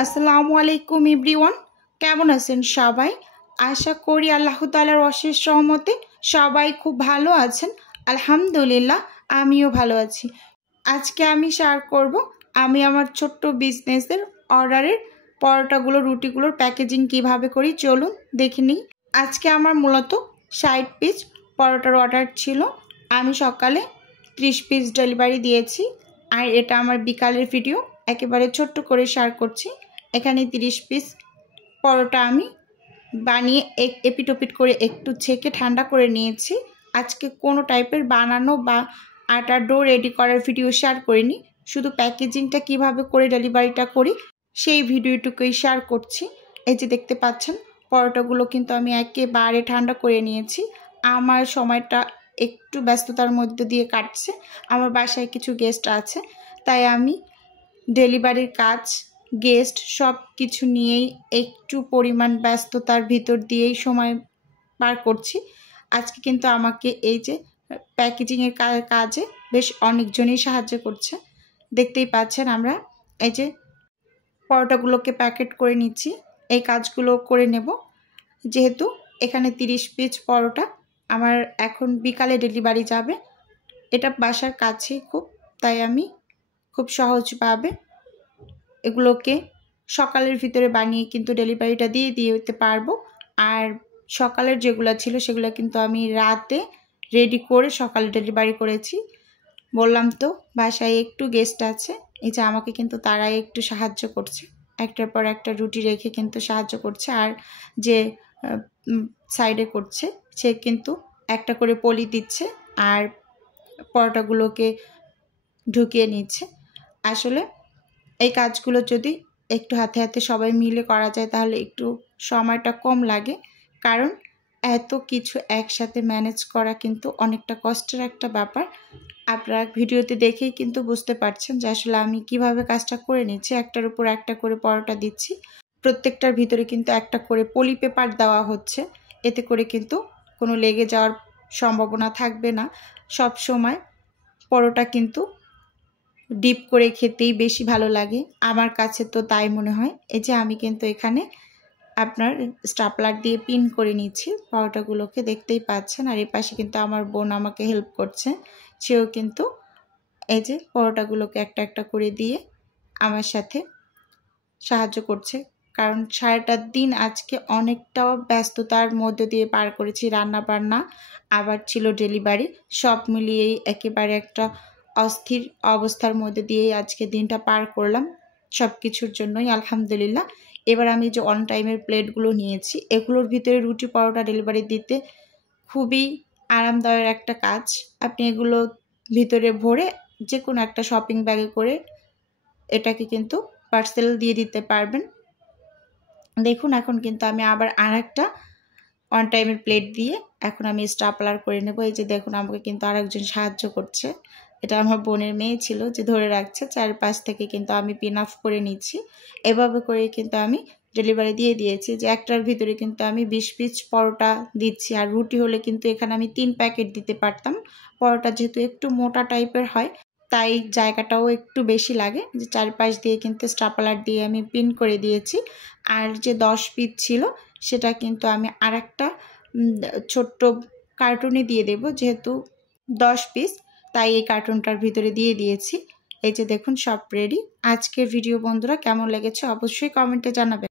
আসসালামু আলাইকুম এভরিওয়ান, কেমন আছেন সবাই? আশা করি আল্লাহ তাআলার অশেষ রহমতে সবাই খুব ভালো আছেন। আলহামদুলিল্লাহ, আমিও ভালো আছি। আজকে আমি শেয়ার করব আমি আমার ছোট্ট বিজনেসের অর্ডারের পরোটাগুলো রুটিগুলোর প্যাকেজিং কিভাবে করি। চলুন দেখে নিই। আজকে আমার মূলত 60 পিস পরোটার অর্ডার ছিল। আমি সকালে 30 পিস ডেলিভারি দিয়েছি, আর এটা আমার বিকালের ভিডিও একেবারে ছোট্ট করে শেয়ার করছি। এখানে 30 পিস পরোটা আমি বানিয়ে এপিটোপিট করে একটু ছেঁকে ঠান্ডা করে নিয়েছি। আজকে কোনো টাইপের বানানো বা আটার ডো রেডি করার ভিডিও শেয়ার করিনি, শুধু প্যাকেজিংটা কিভাবে করে ডেলিভারিটা করি সেই ভিডিওটুকুই শেয়ার করছি। এই যে দেখতে পাচ্ছেন পরোটাগুলো কিন্তু আমি একেবারে ঠান্ডা করে নিয়েছি। আমার সময়টা একটু ব্যস্ততার মধ্যে দিয়ে কাটছে, আমার বাসায় কিছু গেস্ট আছে, তাই আমি ডেলিভারির কাজ গেস্ট সব কিছু নিয়েই একটু পরিমাণ ব্যস্ততার ভিতর দিয়েই সময় পার করছি। আজকে কিন্তু আমাকে এই যে প্যাকেজিংয়ের কাজে বেশ অনেকজনই সাহায্য করছে। দেখতেই পাচ্ছেন আমরা এই যে পরোটাগুলোকে প্যাকেট করে নিচ্ছি, এই কাজগুলো করে নেব। যেহেতু এখানে 30 পিস পরোটা আমার এখন বিকালে ডেলিভারি যাবে, এটা বাসার কাছেই খুব, তাই আমি খুব সহজভাবে এগুলোকে সকালের ভিতরে বানিয়ে কিন্তু ডেলিভারিটা দিয়ে দিতে পারবো। আর সকালের যেগুলো ছিল সেগুলো কিন্তু আমি রাতে রেডি করে সকালে ডেলিভারি করেছি। বললাম তো বাসায় একটু গেস্ট আছে, এই যে আমাকে কিন্তু তারাই একটু সাহায্য করছে, একটার পর একটা রুটি রেখে কিন্তু সাহায্য করছে। আর যে সাইডে করছে সে কিন্তু একটা করে পলি দিচ্ছে আর পরোটাগুলোকে ঢুকিয়ে নিচ্ছে। আসলে এই কাজগুলো যদি একটু হাতে হাতে সবাই মিলে করা যায় তাহলে একটু সময়টা কম লাগে, কারণ এত কিছু একসাথে ম্যানেজ করা কিন্তু অনেকটা কষ্টের একটা ব্যাপার। আপনারা ভিডিওতে দেখেই কিন্তু বুঝতে পারছেন যে আসলে আমি কিভাবে কাজটা করে নিচ্ছি। একটার উপর একটা করে পরোটা দিচ্ছি, প্রত্যেকটার ভিতরে কিন্তু একটা করে পলি পেপার দেওয়া হচ্ছে, এতে করে কিন্তু কোনো লেগে যাওয়ার সম্ভাবনা থাকবে না। সব সময় পরোটা কিন্তু ডিপ করে খেতেই বেশি ভালো লাগে, আমার কাছে তো তাই মনে হয়। এই যে আমি কিন্তু এখানে আপনার স্টাপলার দিয়ে পিন করে নিচ্ছি পরোটাগুলোকে, দেখতেই পাচ্ছেন। আর এই পাশে কিন্তু আমার বোন আমাকে হেল্প করছে, সেও কিন্তু এই যে পরোটাগুলোকে একটা একটা করে দিয়ে আমার সাথে সাহায্য করছে। কারণ সারাটা দিন আজকে অনেকটা ব্যস্ততার মধ্যে দিয়ে পার করেছি, রান্না বান্না আবার ছিল ডেলিভারি, সব মিলিয়েই একেবারে একটা অস্থির অবস্থার মধ্যে দিয়েই আজকে দিনটা পার করলাম। সব কিছুর জন্যই আলহামদুলিল্লাহ। এবার আমি যে অন টাইমের প্লেটগুলো নিয়েছি এগুলোর ভিতরে রুটি পরোটা ডেলিভারি দিতে খুবই আরামদায়ক একটা কাজ। আপনি এগুলো ভিতরে ভরে যে কোনো একটা শপিং ব্যাগে করে এটাকে কিন্তু পার্সেল দিয়ে দিতে পারবেন। দেখুন এখন কিন্তু আমি আবার আরেকটা অন টাইমের প্লেট দিয়ে এখন আমি স্টাপলার করে নেব। এই যে দেখুন আমাকে কিন্তু আরেকজন সাহায্য করছে, এটা আমার বোনের মেয়ে ছিল যে ধরে রাখছে, চারপাশ থেকে কিন্তু আমি পিন অফ করে নিচ্ছি। এভাবে করে কিন্তু আমি ডেলিভারি দিয়ে দিয়েছি। যে একটার ভিতরে কিন্তু আমি 20 পিস পরোটা দিচ্ছি, আর রুটি হলে কিন্তু এখানে আমি 3 প্যাকেট দিতে পারতাম। পরোটা যেহেতু একটু মোটা টাইপের হয় তাই জায়গাটাও একটু বেশি লাগে, যে চারপাশ দিয়ে কিন্তু স্টাপলার দিয়ে আমি পিন করে দিয়েছি। আর যে 10 পিস ছিল সেটা কিন্তু আমি আরেকটা ছোট্ট কার্টুনে দিয়ে দেব, যেহেতু 10 পিস তাই এই কার্টুনটার ভিতরে দিয়ে দিয়েছি। এই যে দেখুন সব রেডি। আজকের ভিডিও বন্ধুরা কেমন লেগেছে অবশ্যই কমেন্টে জানাবেন।